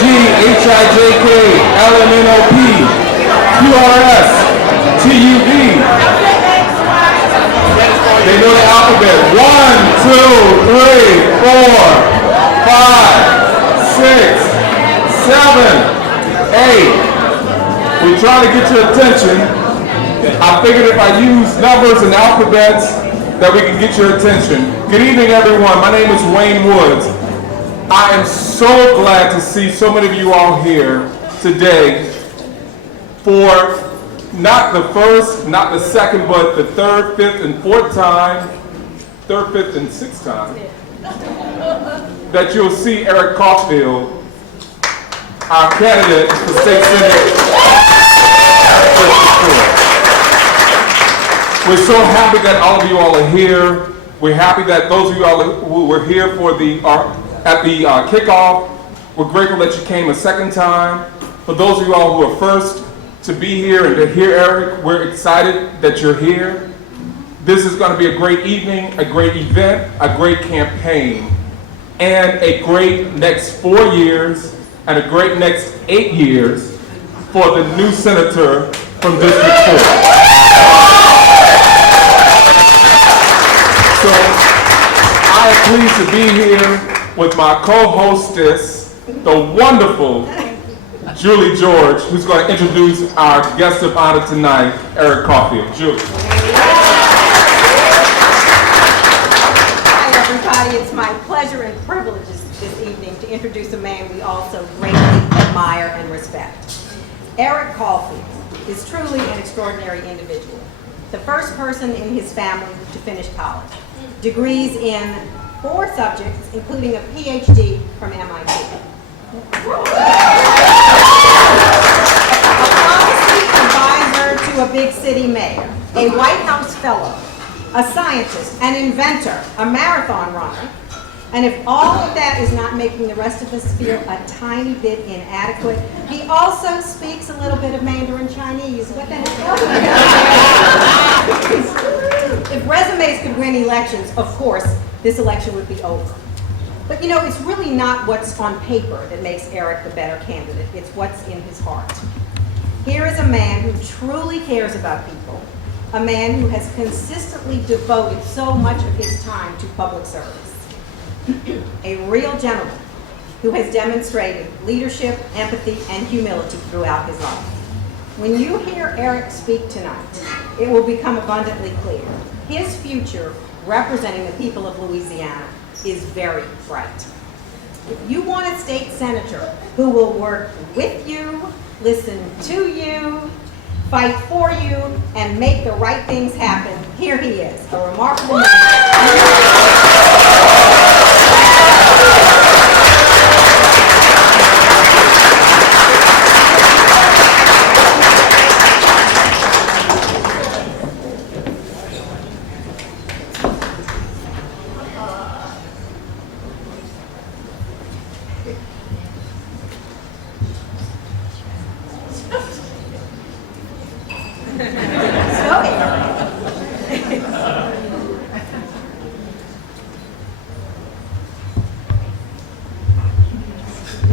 HIJK, LMNOP, QRS, TUV. They know the alphabet. 1, 2, 3, 4, 5, 6, 7, 8. We try to get your attention. I figured if I use numbers and alphabets that we can get your attention. Good evening, everyone. My name is Wayne Woods. I am so glad to see so many of you all here today for not the first, not the second, but the third, fifth, and fourth time, third, fifth, and sixth time that you'll see Erich Caulfield, our candidate for state senate. We're so happy that all of you all are here. We're happy that those of you all who were here for at the kickoff. We're grateful that you came a second time. For those of you all who are first to be here and to hear Erich, we're excited that you're here. This is going to be a great evening, a great event, a great campaign, and a great next 4 years and a great next 8 years for the new senator from District 4. So I am pleased to be here with my co-hostess, the wonderful Julie George, who's going to introduce our guest of honor tonight, Erich Caulfield. Julie. Hi, everybody. It's my pleasure and privilege this evening to introduce a man we also greatly admire and respect. Erich Caulfield is truly an extraordinary individual. The first person in his family to finish college. Degrees in 4 subjects, including a PhD from MIT. A policy advisor to a big city mayor, a White House fellow, a scientist, an inventor, a marathon runner. And if all of that is not making the rest of us feel a tiny bit inadequate, he also speaks a little bit of Mandarin Chinese. What the hell? If resumes could win elections, of course, this election would be over. But you know, it's really not what's on paper that makes Erich the better candidate. It's what's in his heart. Here is a man who truly cares about people, a man who has consistently devoted so much of his time to public service. A real gentleman who has demonstrated leadership, empathy, and humility throughout his life. When you hear Erich speak tonight, it will become abundantly clear. His future, representing the people of Louisiana, is very bright. If you want a state senator who will work with you, listen to you, fight for you, and make the right things happen, here he is, a remarkable man.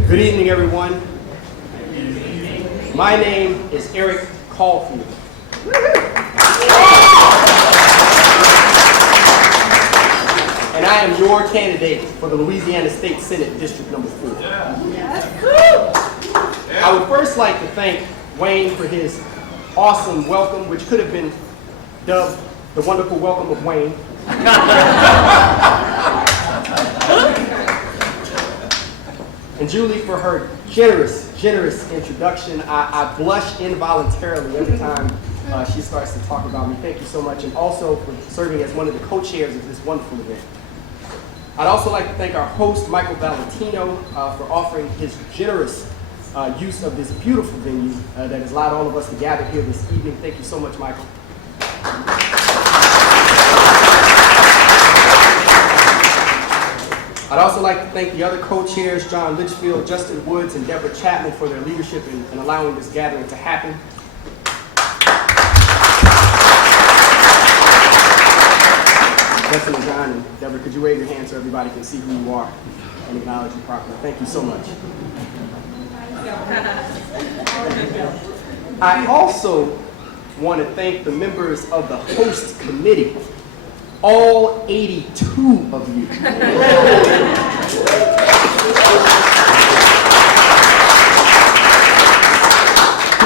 Good evening, everyone. My name is Erich Caulfield. And I am your candidate for the Louisiana State Senate District Number 4. I would first like to thank Wayne for his awesome welcome, which could have been dubbed the wonderful welcome of Wayne. And Julie for her generous introduction. I blush involuntarily every time she starts to talk about me. Thank you so much. And also for serving as one of the co-chairs of this wonderful event. I'd also like to thank our host, Michael Valentino, for offering his generous use of this beautiful venue that has allowed all of us to gather here this evening. Thank you so much, Michael. I'd also like to thank the other co-chairs, John Litchfield, Justin Woods, and Deborah Chapman for their leadership in allowing this gathering to happen. Justin and John and Deborah, could you wave your hand so everybody can see who you are and acknowledge you properly? Thank you so much. I also want to thank the members of the host committee, all 82 of you. Who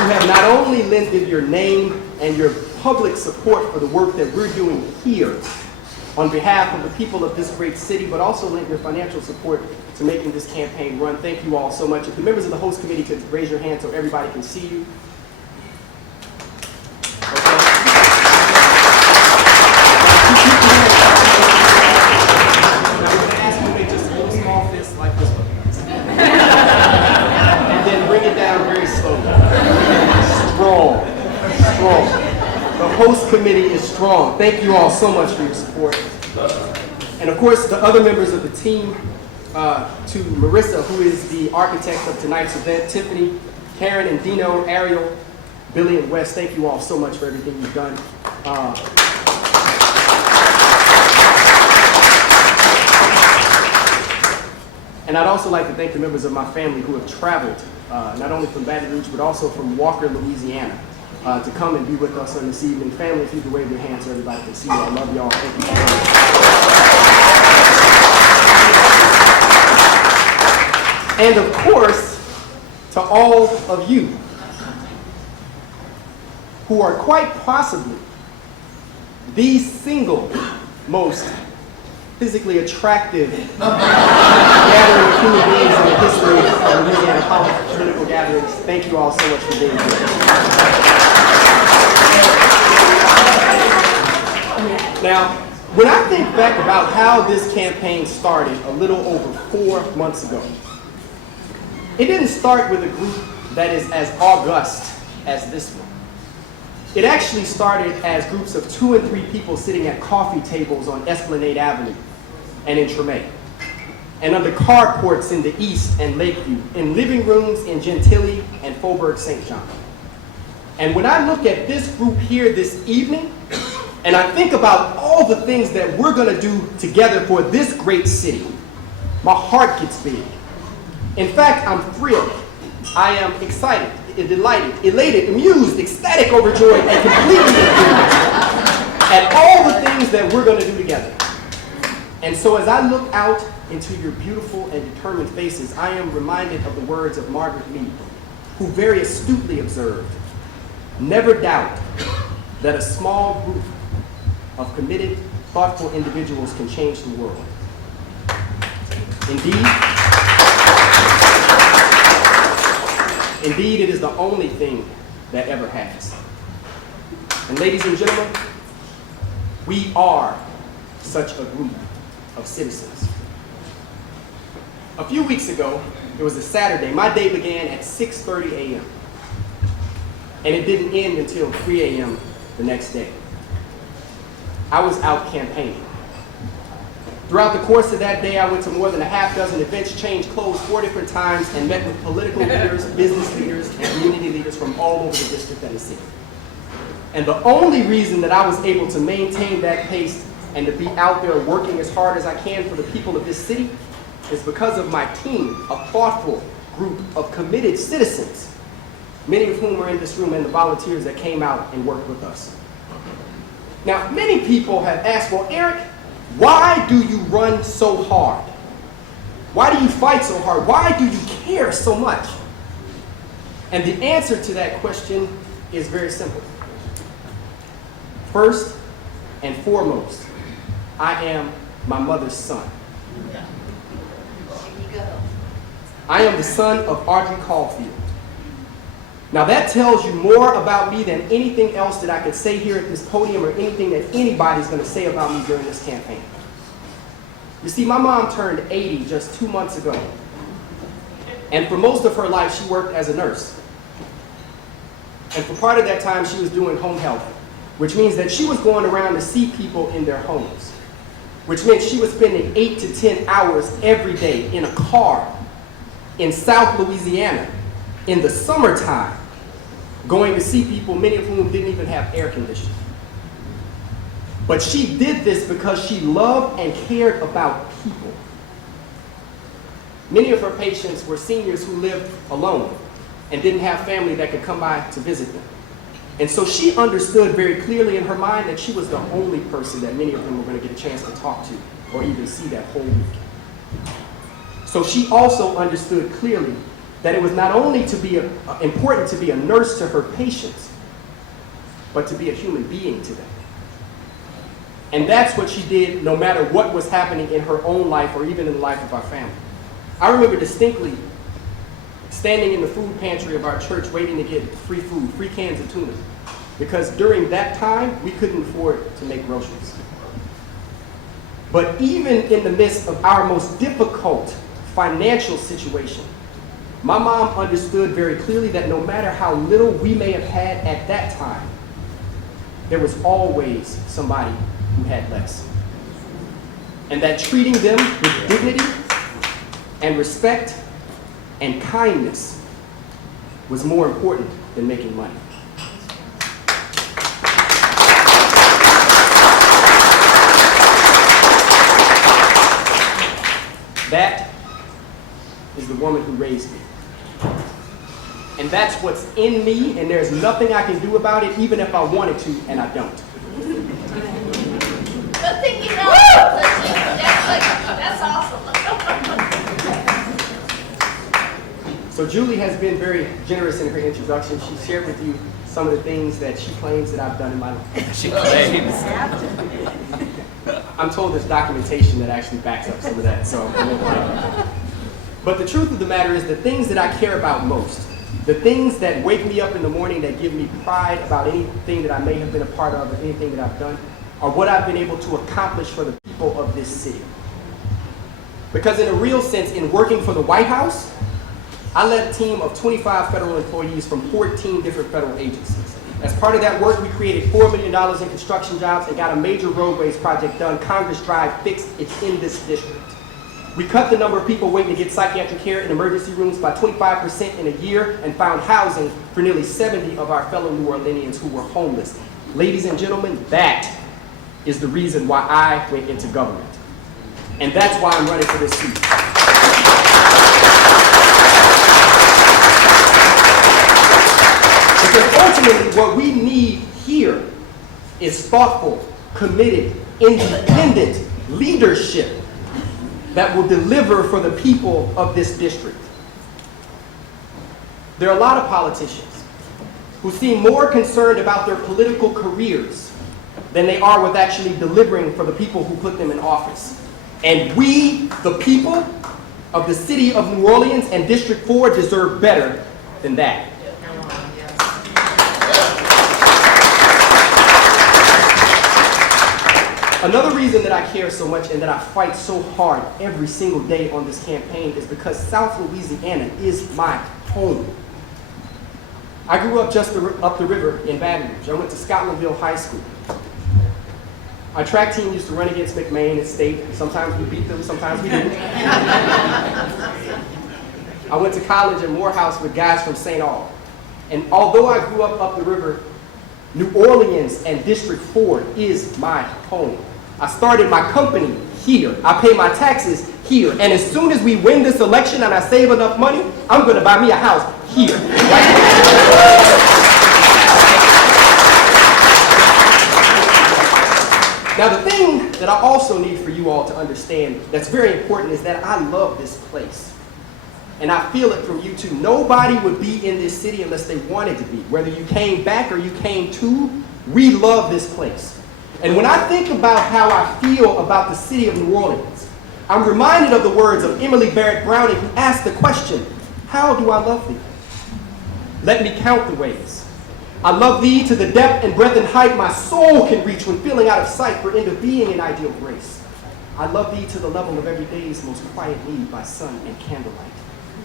have not only lended your name and your public support for the work that we're doing here on behalf of the people of this great city, but also lent your financial support to making this campaign run. Thank you all so much. If the members of the host committee could raise your hand so everybody can see you. Okay. Now we're going to ask you to make just a little small fist like this one. And then bring it down very slowly. Strong. Strong. The host committee is strong. Thank you all so much for your support. And of course, the other members of the team, to Marissa, who is the architect of tonight's event, Tiffany, Karen and Dino, Ariel, Billy and Wes, thank you all so much for everything you've done. And I'd also like to thank the members of my family who have traveled, not only from Baton Rouge, but also from Walker, Louisiana, to come and be with us on this evening. Family, if you could wave your hands so everybody can see you. I love y'all. Thank you so much. And of course, to all of you who are quite possibly the single most physically attractive gathering of human beings in the history of Louisiana political gatherings. Thank you all so much for being here. Now, when I think back about how this campaign started a little over 4 months ago, it didn't start with a group that is as august as this one. It actually started as groups of 2 and 3 people sitting at coffee tables on Esplanade Avenue and in Treme, and under carports in the East and Lakeview, in living rooms in Gentilly and Faubourg St. John. And when I look at this group here this evening, and I think about all the things that we're going to do together for this great city, my heart gets big. In fact, I'm thrilled. I am excited, delighted, elated, amused, ecstatic, overjoyed, and completely enthused at all the things that we're going to do together. And so as I look out into your beautiful and determined faces, I am reminded of the words of Margaret Mead, who very astutely observed, "Never doubt that a small group of committed, thoughtful individuals can change the world." Indeed, it is the only thing that ever has. And ladies and gentlemen, we are such a group of citizens. A few weeks ago, it was a Saturday. My day began at 6:30 a.m. and it didn't end until 3 a.m. the next day. I was out campaigning. Throughout the course of that day, I went to more than a half dozen events, changed clothes 4 different times, and met with political leaders, business leaders, and community leaders from all over the district and the city. And the only reason that I was able to maintain that pace and to be out there working as hard as I can for the people of this city is because of my team, a thoughtful group of committed citizens, many of whom are in this room, and the volunteers that came out and worked with us. Now, many people have asked, well, Eric, why do you run so hard? Why do you fight so hard? Why do you care so much? And the answer to that question is very simple. First and foremost, I am my mother's son. I am the son of Erich Caulfield. Now that tells you more about me than anything else that I could say here at this podium or anything that anybody's going to say about me during this campaign. You see, my mom turned 80 just 2 months ago. And for most of her life, she worked as a nurse. And for part of that time, she was doing home health, which means that she was going around to see people in their homes, which meant she was spending 8 to 10 hours every day in a car in South Louisiana in the summertime, going to see people, many of whom didn't even have air conditioning. But she did this because she loved and cared about people. Many of her patients were seniors who lived alone, and didn't have family that could come by to visit them. And so she understood very clearly in her mind that she was the only person that many of them were going to get a chance to talk to or even see that whole week. So she also understood clearly that it was not only important to be a nurse to her patients, but to be a human being to them. And that's what she did no matter what was happening in her own life or even in the life of our family. I remember distinctly standing in the food pantry of our church waiting to get free food, free cans of tuna, because during that time, we couldn't afford to make groceries. But even in the midst of our most difficult financial situation, my mom understood very clearly that no matter how little we may have had at that time, there was always somebody who had less. And that treating them with dignity and respect and kindness was more important than making money. That is the woman who raised me. And that's what's in me, and there's nothing I can do about it, even if I wanted to, and I don't. Good thing you know. That's awesome. So Julie has been very generous in her introduction. She shared with you some of the things that she claims that I've done in my life. She claims. I'm told there's documentation that actually backs up some of that, so I won't lie. But the truth of the matter is the things that I care about most, the things that wake me up in the morning that give me pride about anything that I may have been a part of or anything that I've done, are what I've been able to accomplish for the people of this city. Because in a real sense, in working for the White House, I led a team of 25 federal employees from 14 different federal agencies. As part of that work, we created $4 million in construction jobs and got a major roadways project done. Congress Drive fixed. It's in this district. We cut the number of people waiting to get psychiatric care in emergency rooms by 25% in a year and found housing for nearly 70 of our fellow New Orleanians who were homeless. Ladies and gentlemen, that is the reason why I went into government. And that's why I'm running for this seat. Because ultimately, what we need here is thoughtful, committed, independent leadership that will deliver for the people of this district. There are a lot of politicians who seem more concerned about their political careers than they are with actually delivering for the people who put them in office. And we, the people of the city of New Orleans and District 4, deserve better than that. Another reason that I care so much and that I fight so hard every single day on this campaign is because South Louisiana is my home. I grew up just up the river in Baton Rouge. I went to Scotlandville High School. Our track team used to run against McMain at state. Sometimes we beat them, sometimes we didn't. I went to college in Morehouse with guys from St. Aug. And although I grew up the river, New Orleans and District 4 is my home. I started my company here. I pay my taxes here. And as soon as we win this election and I save enough money, I'm going to buy me a house here. Now, the thing that I also need for you all to understand that's very important is that I love this place. And I feel it from you too. Nobody would be in this city unless they wanted to be. Whether you came back or you came to, we love this place. And when I think about how I feel about the city of New Orleans, I'm reminded of the words of Emily Barrett Browning, who asked the question, how do I love thee? Let me count the ways. I love thee to the depth and breadth and height my soul can reach when feeling out of sight for end of being in ideal grace. I love thee to the level of every day's most quiet need by sun and candlelight.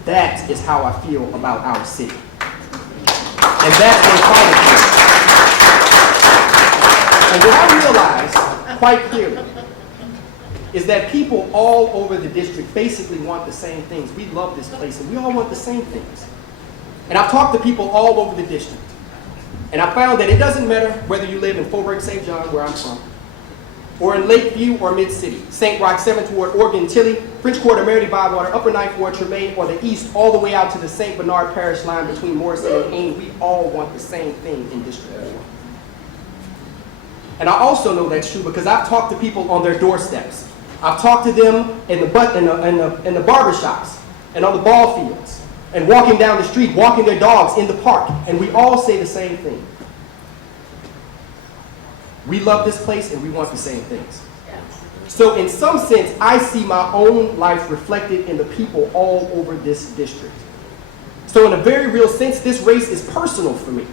That is how I feel about our city. And that's what I'm calling. And what I realize quite clearly is that people all over the district basically want the same things. We love this place and we all want the same things. And I've talked to people all over the district. And I found that it doesn't matter whether you live in Faubourg St. John, where I'm from, or in Lakeview or Mid-City, St. Roch 7th Ward, Oregon, Tilly, French Quarter, Merity, Bywater, Upper Ninth Ward, Tremaine, or the east, all the way out to the St. Bernard Parish line between Morrison and Hayne, we all want the same thing in District 4. And I also know that's true because I've talked to people on their doorsteps. I've talked to them in the barbershops and on the ball fields and walking down the street, walking their dogs in the park, and we all say the same thing. We love this place and we want the same things. So in some sense, I see my own life reflected in the people all over this district. So in a very real sense, this race is personal for me.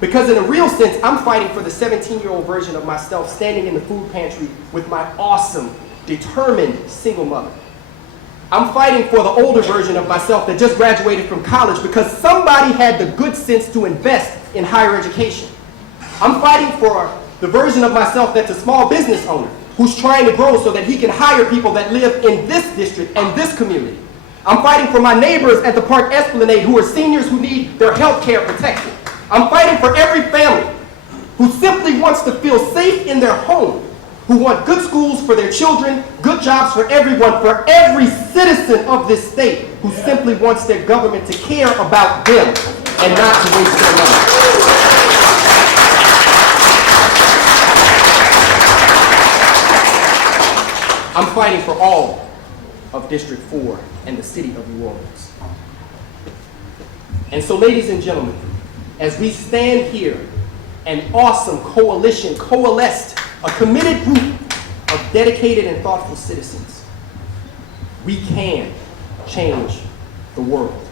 Because in a real sense, I'm fighting for the 17-year-old version of myself standing in the food pantry with my awesome, determined single mother. I'm fighting for the older version of myself that just graduated from college because somebody had the good sense to invest in higher education. I'm fighting for the version of myself that's a small business owner who's trying to grow so that he can hire people that live in this district and this community. I'm fighting for my neighbors at the Park Esplanade who are seniors who need their health care protected. I'm fighting for every family who simply wants to feel safe in their home, who want good schools for their children, good jobs for everyone, for every citizen of this state who simply wants their government to care about them and not to waste their money. I'm fighting for all of District 4 and the city of New Orleans. And so, ladies and gentlemen, as we stand here, an awesome coalition coalesced, a committed group of dedicated and thoughtful citizens, we can change the world.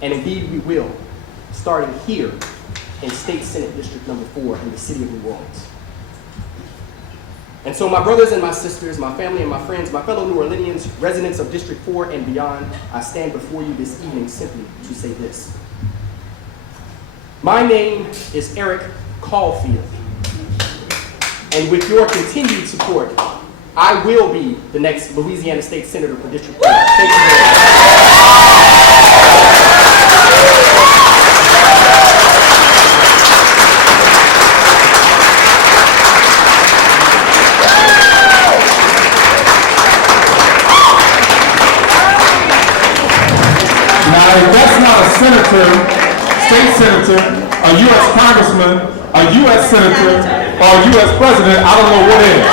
And indeed we will, starting here in State Senate District number 4 in the city of New Orleans. And so my brothers and my sisters, my family and my friends, my fellow New Orleanians, residents of District 4 and beyond, I stand before you this evening simply to say this. My name is Erich Caulfield, and with your continued support, I will be the next Louisiana State Senator for District 4. Thank you very much. Now, if that's not a senator, state senator, a U.S. congressman, a U.S. senator, or a U.S. president, I don't know what is.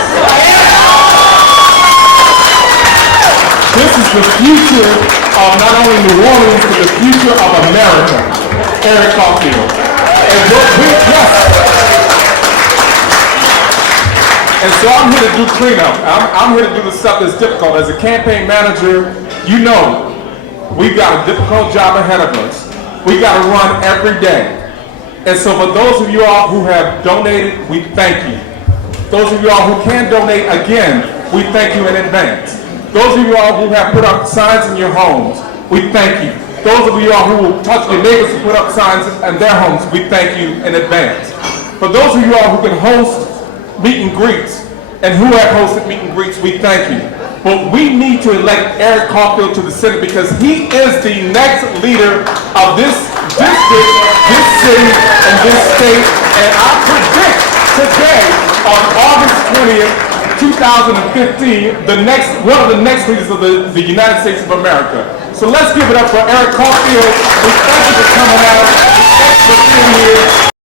This is the future of not only New Orleans, but the future of America, Erich Caulfield. And and so I'm here to do cleanup. I'm here to do the stuff that's difficult. As a campaign manager, you know, we've got a difficult job ahead of us. We got to run every day. And so for those of you all who have donated, we thank you. Those of you all who can donate, again, we thank you in advance. Those of you all who have put up signs in your homes, we thank you. Those of you all who will touch your neighbors to put up signs in their homes, we thank you in advance. For those of you all who can host meet and greets, and who have hosted meet and greets, we thank you. But we need to elect Erich Caulfield to the Senate because he is the next leader of this district, this city, and this state. And I predict today, on August 20th, 2015, one of the next leaders of the United States of America. So let's give it up for Erich Caulfield. We thank you for coming out. We thank you for being here.